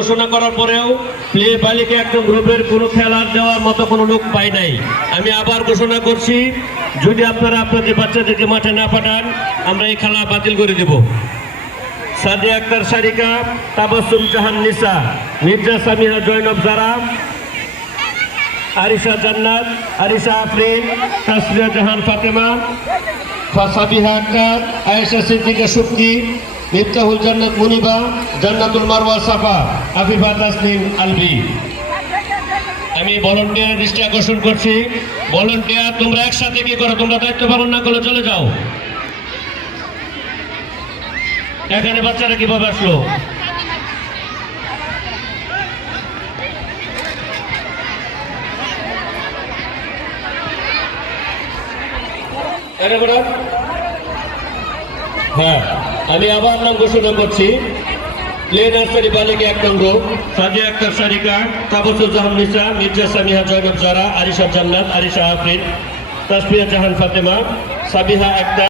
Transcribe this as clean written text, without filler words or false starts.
ঘোষণা করার পরেও প্লে বালিকা একদম গ্রুপের কোনো খেলার দেওয়ার মতো কোনো লোক পাই নাই। আমি আবার ঘোষণা করছি, যদি আপনারা আপনাদের বাচ্চাদেরকে মাঠে না পাঠান আমরা এই খেলা বাতিল করে দেব। সাদিয়া আক্তার সারিকা, তাবাসসুম জাহান নিসা, মির্জা সামিহা জয়নব জারা, আরিশা জান্নাত, আরিশা আফরিন, তাসরিয়া জাহান ফাতেমা, সাবিহা আক্তার, আয়েশা সিদ্দিকা শুক্তি, মিফতাহুল জান্নাত মুনিবা, জান্নাতুল মারওয়া সাফা, আফিফা তাসনিম আলবি। আমি ভলান্টিয়ার দৃষ্টি আকর্ষণ করছি। ভলান্টিয়ার তোমরা একসাথে কি করো? তোমরা দায়িত্ব পালন না করলে চলে যাও। এখানে বাচ্চারা কিভাবে আসলো? হ্যাঁ, আমি আবার নাম ঘোষণা করছি। প্লে নার্সারি বালিকা এক নং গ্রুপ, সাদিয়া আক্তার সারিকা, তাবাসসুম জাহান নিসা, মির্জা সামিহা জয়নব জারা, আরিশা জান্নাত, আরিশা আফরিন, তাসফিয়া জাহান ফাতেমা, সাবিহা আক্তার।